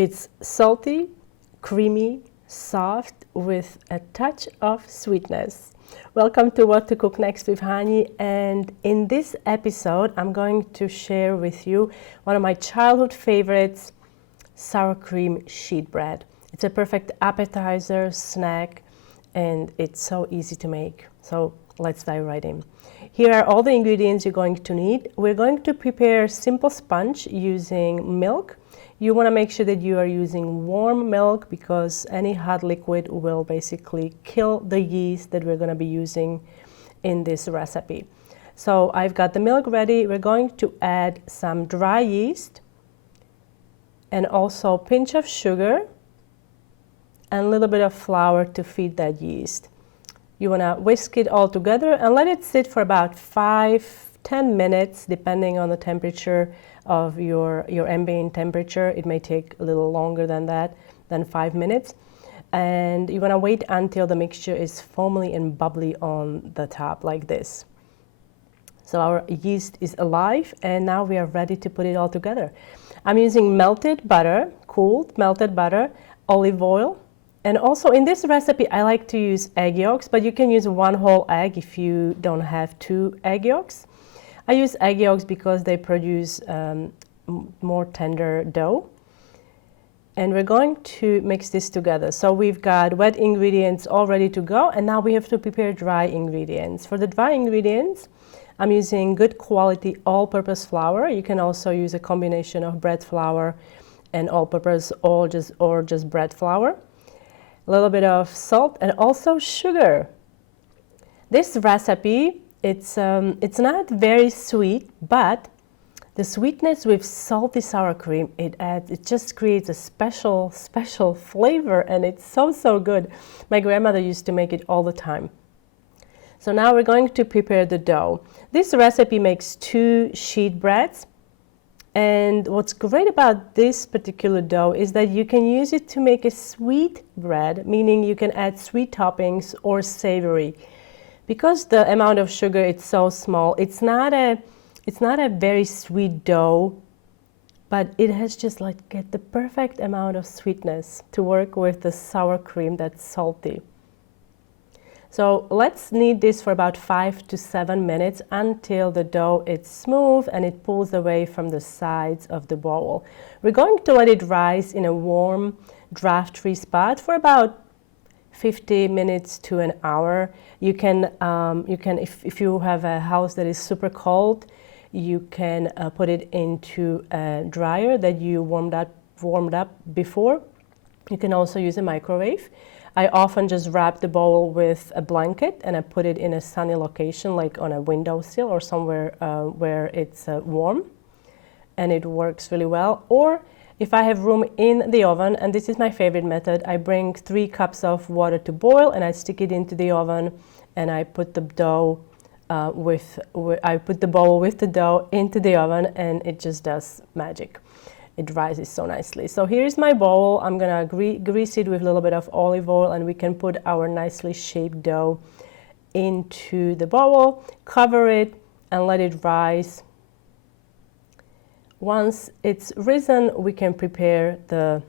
It's salty, creamy, soft, with a touch of sweetness. Welcome to What to Cook Next with Hani, and in this episode I'm going to share with you one of my childhood favorites, sour cream sheet bread. It's a perfect appetizer, snack, and it's so easy to make. So let's dive right in. Here are all the ingredients you're going to need. We're going to prepare simple sponge using milk. You want to make sure that you are using warm milk because any hot liquid will basically kill the yeast that we're going to be using in this recipe. So I've got the milk ready. We're going to add some dry yeast and also a pinch of sugar and a little bit of flour to feed that yeast. You want to whisk it all together and let it sit for about 5-10 minutes depending on the temperature of your ambient temperature. It may take a little longer than that, than 5 minutes. And you want to wait until the mixture is foamy and bubbly on the top like this. So our yeast is alive and now we are ready to put it all together. I'm using melted butter, cooled melted butter, olive oil, and also in this recipe I like to use egg yolks, but you can use one whole egg if you don't have 2 egg yolks. I use egg yolks because they produce more tender dough. And we're going to mix this together. So we've got wet ingredients all ready to go, and now we have to prepare dry ingredients. For the dry ingredients, I'm using good quality all-purpose flour. You can also use a combination of bread flour and all-purpose or just bread flour. A little bit of salt and also sugar. This recipe, it's not very sweet, but the sweetness with salty sour cream, it just creates a special flavor, and it's so good. My grandmother used to make it all the time. So now we're going to prepare the dough. This recipe makes 2 sheet breads. And what's great about this particular dough is that you can use it to make a sweet bread, meaning you can add sweet toppings or savory. Because the amount of sugar is so small, it's not a very sweet dough, but it has just get the perfect amount of sweetness to work with the sour cream that's salty. So let's knead this for about 5 to 7 minutes until the dough is smooth and it pulls away from the sides of the bowl. We're going to let it rise in a warm, draft-free spot for about 50 minutes to an hour. You can if you have a house that is super cold, you can put it into a dryer that you warmed up before. You can also use a microwave. I often just wrap the bowl with a blanket and I put it in a sunny location, like on a windowsill or somewhere where it's warm, and it works really well. Or if I have room in the oven, and this is my favorite method, I bring 3 cups of water to boil and I stick it into the oven and I put the dough I put the bowl with the dough into the oven and it just does magic. It rises so nicely. So here's my bowl. I'm gonna grease it with a little bit of olive oil and we can put our nicely shaped dough into the bowl, cover it and let it rise. Once it's risen, we can prepare the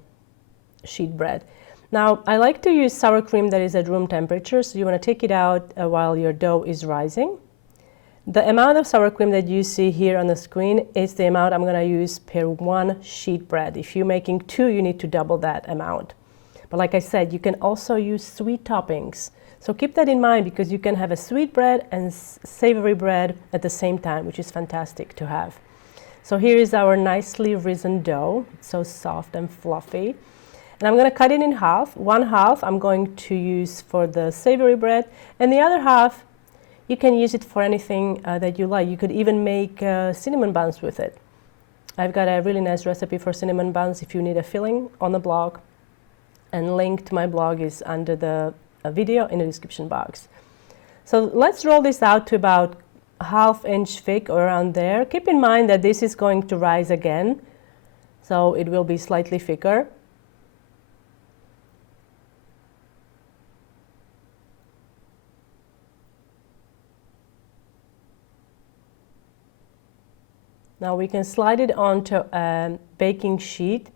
sheet bread. Now, I like to use sour cream that is at room temperature, so you want to take it out while your dough is rising. The amount of sour cream that you see here on the screen is the amount I'm going to use per 1 sheet bread. If you're making 2, you need to double that amount. But like I said, you can also use sweet toppings. So keep that in mind because you can have a sweet bread and savory bread at the same time, which is fantastic to have. So here is our nicely risen dough. It's so soft and fluffy. And I'm going to cut it in half. 1 half I'm going to use for the savory bread, and the other half you can use it for anything that you like. You could even make cinnamon buns with it. I've got a really nice recipe for cinnamon buns if you need a filling on the blog. And link to my blog is under the video in the description box. So let's roll this out to about 1/2 inch thick or around there. Keep in mind that this is going to rise again, so it will be slightly thicker. Now we can slide it onto a baking sheet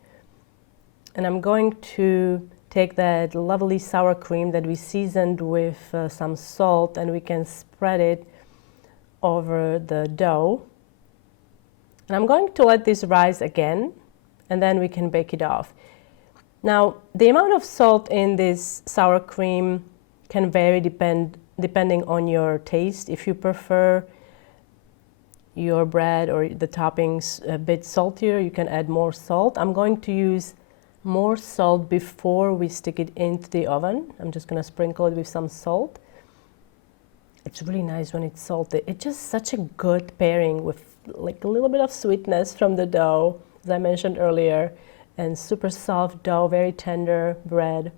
And I'm going to take that lovely sour cream that we seasoned with some salt, and we can spread it over the dough. And I'm going to let this rise again, and then we can bake it off. Now, the amount of salt in this sour cream can vary depending on your taste. If you prefer your bread or the toppings a bit saltier, you can add more salt. I'm going to use more salt before we stick it into the oven. I'm just going to sprinkle it with some salt. It's really nice when it's salty. It's just such a good pairing with like a little bit of sweetness from the dough, as I mentioned earlier, and super soft dough, very tender bread.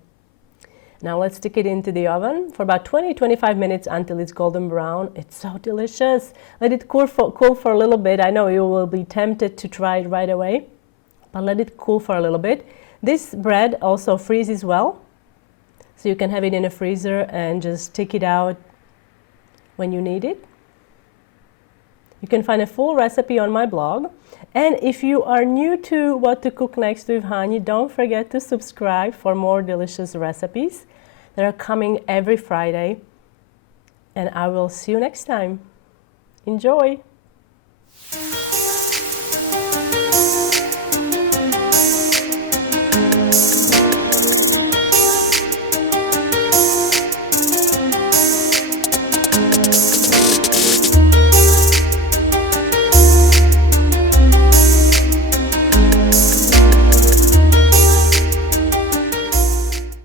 Now let's stick it into the oven for about 20-25 minutes until it's golden brown. It's so delicious. Let it cool for a little bit. I know you will be tempted to try it right away, but let it cool for a little bit. This bread also freezes well, so you can have it in a freezer and just take it out when you need it. You can find a full recipe on my blog. And if you are new to What to Cook Next with Hani, don't forget to subscribe for more delicious recipes that are coming every Friday. And I will see you next time. Enjoy!